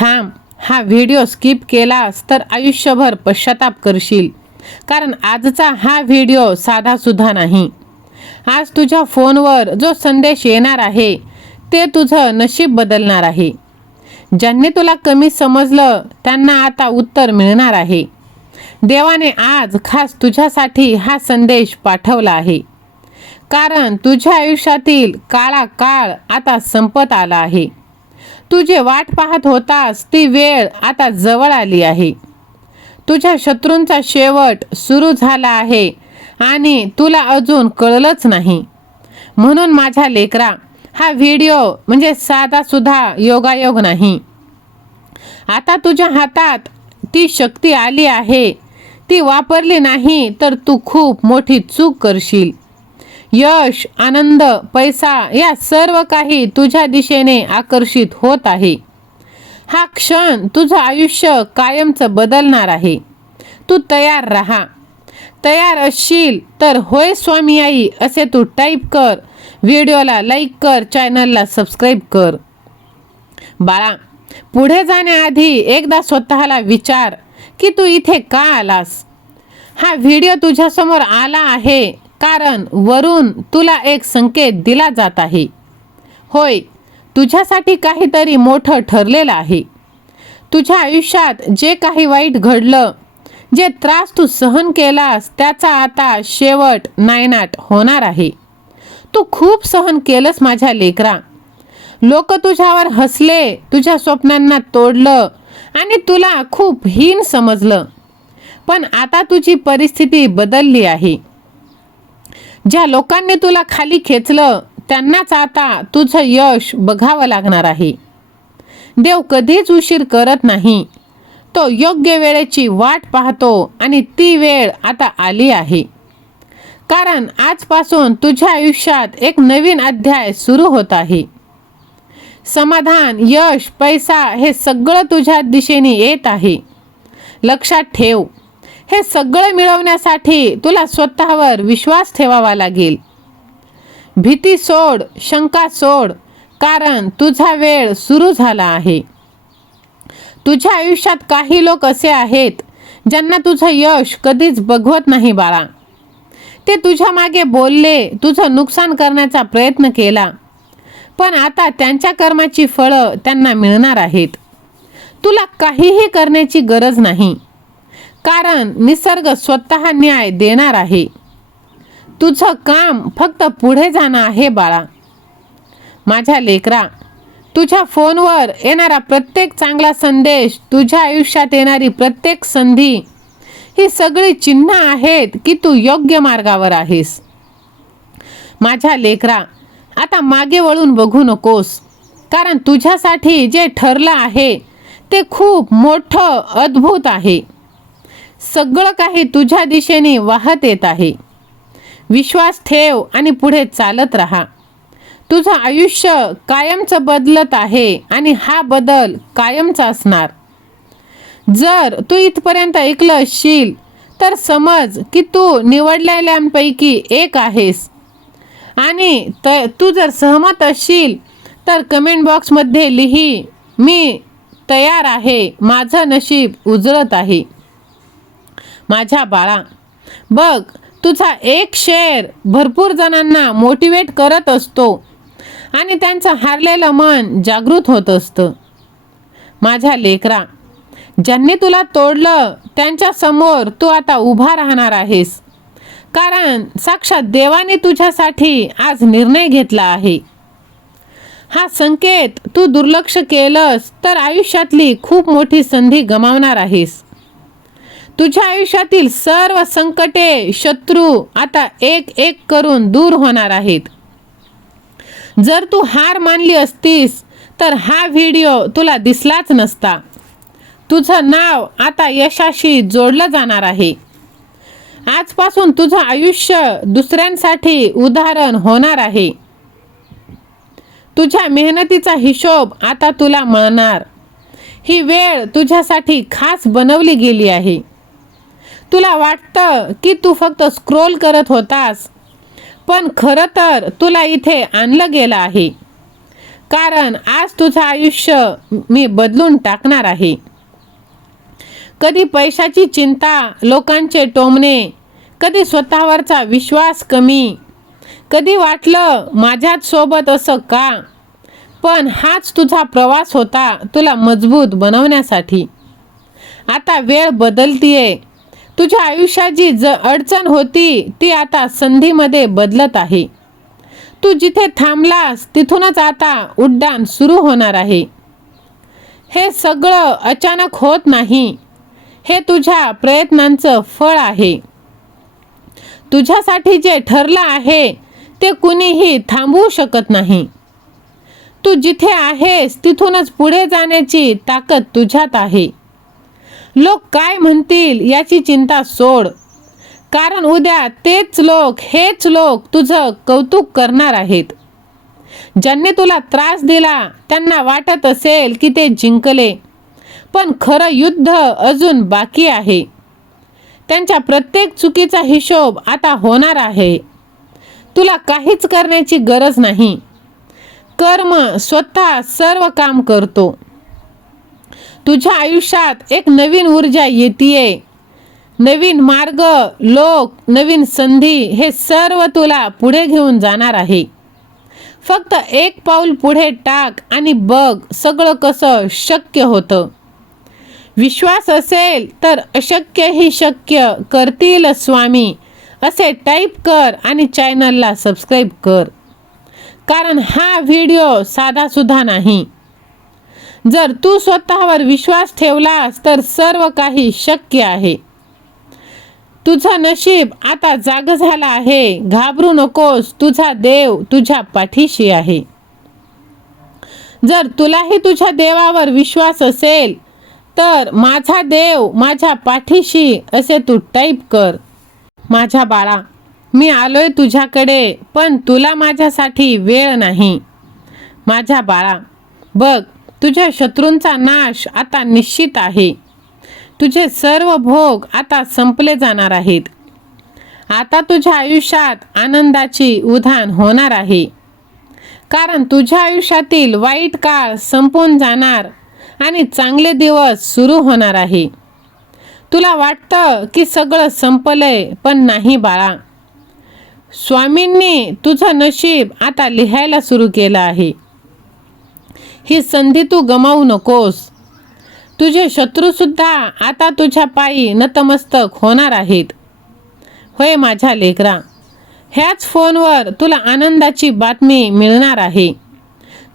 थांब, हा video skip केलास तर आयुष्यभर पश्चाताप करशील. कारण आजचा हा व्हिडिओ साधासुद्धा नाही. आज तुझ्या फोनवर जो संदेश येणार आहे ते तुझं नशीब बदलणार आहे. ज्यांनी तुला कमी समजलं त्यांना आता उत्तर मिळणार आहे. देवाने आज खास तुझ्यासाठी हा संदेश पाठवला आहे. कारण तुझ्या आयुष्यातील काळा काळ आता संपत आला आहे. तू जे वाट पाहत होतास ती वेळ आता जवळ आली आहे. तुझ्या शत्रूंचा शेवट सुरू झाला आहे आणि तुला अजून कळलंच नाही. म्हणून माझ्या लेकरा, हा व्हिडिओ म्हणजे साधा सुद्धा योगायोग नाही. आता तुझ्या हातात ती शक्ती आली आहे. ती वापरली नाही तर तू खूप मोठी चूक करशील. यश, आनंद, पैसा या सर्व काही तुझ्या दिशेने आकर्षित होत आहे. हा क्षण तुझं आयुष्य कायमचं बदलणार आहे. तू तयार राहा. तयार असशील तर होय स्वामी आई असे तू टाईप कर. व्हिडिओला लाईक कर, चॅनलला सबस्क्राईब कर. बाळा, पुढे जाण्याआधी एकदा स्वतःला विचार की तू इथे का आलास. हा व्हिडिओ तुझ्यासमोर आला आहे कारण वरून तुला एक संकेत दिला जात आहे. होय, तुझ्यासाठी काहीतरी मोठं ठरलेलं आहे. तुझ्या आयुष्यात जे काही वाईट घडलं, जे त्रास तू सहन केलास त्याचा आता शेवट नायनाट होणार आहे. तू खूप सहन केलंस माझ्या लेकरा. लोक तुझ्यावर हसले, तुझ्या स्वप्नांना तोडलं आणि तुला खूप हीन समजलं. पण आता तुझी परिस्थिती बदलली आहे. ज्या लोकांनी तुला खाली खेचलं त्यांनाच आता तुझं यश बघावं लागणार आहे. देव कधीच उशीर करत नाही. तो योग्य वेळेची वाट पाहतो आणि ती वेळ आता आली आहे. कारण आजपासून तुझ्या आयुष्यात एक नवीन अध्याय सुरू होत आहे. समाधान, यश, पैसा हे सगळं तुझ्या दिशेने येत आहे. लक्षात ठेव, हे सगळं मिळवण्यासाठी तुला स्वतःवर विश्वास ठेवावा लागेल. भीती सोड, शंका सोड, कारण तुझा वेळ सुरू झाला आहे. तुझ्या आयुष्यात काही लोक असे आहेत ज्यांना तुझं यश कधीच बघवत नाही बाळा. ते तुझ्या मागे बोलले, तुझं नुकसान करण्याचा प्रयत्न केला, पण आता त्यांच्या कर्माची फळं त्यांना मिळणार आहेत. तुला काहीही करण्याची गरज नाही, कारण निसर्ग स्वतः न्याय देणार आहे. तुझं काम फक्त पुढे जाणं आहे बाळा. माझ्या लेकरा, तुझ्या फोनवर येणारा प्रत्येक चांगला संदेश, तुझ्या आयुष्यात येणारी प्रत्येक संधी, ही सगळी चिन्ह आहेत की तू योग्य मार्गावर आहेस. माझ्या लेकरा, आता मागे वळून बघू नकोस. कारण तुझ्यासाठी जे ठरलं आहे ते खूप मोठं, अद्भुत आहे. सगळं काही तुझ्या दिशेने वाहत येत आहे. विश्वास ठेव आणि पुढे चालत राहा. तुझं आयुष्य कायमचं बदलत आहे आणि हा बदल कायमचा असणार. जर तू इथपर्यंत ऐकलं असशील तर समज की तू निवडलेल्यांपैकी एक आहेस. आणि तू जर सहमत असशील तर कमेंट बॉक्समध्ये लिही, मी तयार आहे, माझं नशीब उजळत आहे. माझ्या बाळा, बघ, तुझा एक शेअर भरपूर जणांना मोटिवेट करत असतो आणि त्यांचं हारलेलं मन जागृत होत असतं. माझ्या लेकरा, ज्यांनी तुला तोडलं त्यांच्या समोर तू आता उभा राहणार आहेस. कारण साक्षात देवाने तुझ्यासाठी आज निर्णय घेतला आहे. हा संकेत तू दुर्लक्ष केलंस तर आयुष्यातली खूप मोठी संधी गमावणार आहेस. तुझ्या आयुष्यातील सर्व संकटे, शत्रू आता एक एक करून दूर होणार आहेत. जर तू हार मानली असतीस तर हा व्हिडिओ तुला दिसलाच नसता. तुझं नाव आता यशाशी जोडलं जाणार आहे. आजपासून तुझं आयुष्य दुसऱ्यांसाठी उदाहरण होणार आहे. तुझ्या मेहनतीचा हिशोब आता तुला मिळणार. ही वेळ तुझ्यासाठी खास बनवली गेली आहे. तुला वाटतं की तू फक्त स्क्रोल करत होतास, पण खरं तर तुला इथे आणलं गेलं आहे. कारण आज तुझं आयुष्य मी बदलून टाकणार आहे. कधी पैशाची चिंता, लोकांचे टोमणे, कधी स्वतःवरचा विश्वास कमी, कधी वाटलं माझ्याच सोबत असं का, पण हाच तुझा प्रवास होता तुला मजबूत बनवण्यासाठी. आता वेळ बदलतीये. तुझ्या आयुष्याची अडचण होती ती आता संधीमध्ये बदलत आहे. तू जिथे थांबलास तिथूनच आता उड्डाण सुरू होणार आहे. हे सगळं अचानक होत नाही. हे तुझ्या प्रयत्नांचं फळ आहे. तुझ्यासाठी जे ठरलं आहे ते कुणीही थांबवू शकत नाही. तू जिथे आहेस तिथूनच पुढे जाण्याची ताकद तुझ्यात आहे. लोक काय म्हणतील याची चिंता सोड, कारण उद्या हेच लोक तुझं कौतुक करणार आहेत. ज्यांनी तुला त्रास दिला त्यांना वाटत असेल की ते जिंकले, पण खरं युद्ध अजून बाकी आहे. त्यांच्या प्रत्येक चुकीचा हिशोब आता होणार आहे. तुला काहीच करण्याची गरज नाही. कर्म स्वतः सर्व काम करतो. तुझ्या आयुष्यात एक नवीन ऊर्जा येतीये. नवीन मार्ग, लोक, नवीन संधी हे सर्व तुला पुढे घेऊन जाणार आहे. फक्त एक पाऊल पुढे टाक आणि बघ सगळं कसं शक्य होतं. विश्वास असेल तर अशक्यही शक्य करतील स्वामी असे टाईप कर आणि चॅनलला सबस्क्राईब कर, कारण हा व्हिडिओ साधा सुद्धा नाही. जर तू स्वतःवर विश्वास ठेवलास तर सर्व काही शक्य आहे. तुझं नशीब आता जागं झालं आहे. घाबरू नकोस, तुझा देव तुझ्या पाठीशी आहे. जर तुलाही तुझ्या देवावर विश्वास असेल तर माझा देव माझ्या पाठीशी असे तू टाईप कर. माझ्या बाळा, मी आलोय तुझ्याकडे, पण तुला माझ्यासाठी वेळ नाही. माझ्या बाळा, बघ तुझ्या शत्रूंचा नाश आता निश्चित आहे. तुझे सर्व भोग आता संपले जाणार आहेत. आता तुझ्या आयुष्यात आनंदाची उधाण होणार आहे, कारण तुझ्या आयुष्यातील वाईट काळ संपून जाणार आणि चांगले दिवस सुरू होणार आहे. तुला वाटतं की सगळं संपलंय, पण नाही बाळा. स्वामींनी तुझं नशीब आता लिहायला सुरू केलं आहे. ही संधी तू गमावू नकोस. तुझे शत्रू सुद्धा आता तुझ्या पायी नतमस्तक होणार आहेत. होय माझ्या लेकरा, ह्याच फोनवर तुला आनंदाची बातमी मिळणार आहे.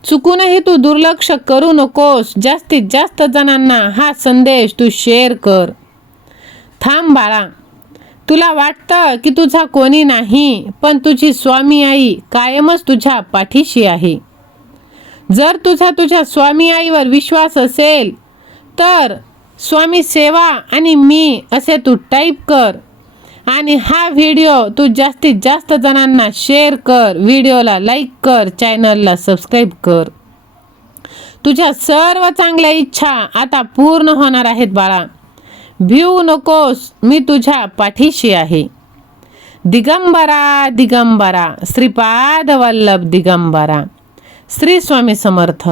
चुकूनही तू दुर्लक्ष करू नकोस. जास्तीत जास्त जणांना हा संदेश तू शेअर कर. थांब बाळा. तुला वाटतं की तुझा कोणी नाही, पण तुझी स्वामी आई कायमच तुझ्या पाठीशी आहे. जर तुझ्या स्वामी आईवर विश्वास असेल तर स्वामी सेवा आणि मी असे तू टाईप कर आणि हा व्हिडिओ तू जास्तीत जास्त जणांना शेअर कर. व्हिडिओला लाईक कर, चॅनलला सबस्क्राईब कर. तुझ्या सर्व चांगल्या इच्छा आता पूर्ण होणार आहेत बाळा. भिवू नकोस, मी तुझ्या पाठीशी आहे. दिगंबरा दिगंबरा, श्रीपाद वल्लभ दिगंबरा. श्री स्वामी समर्थ.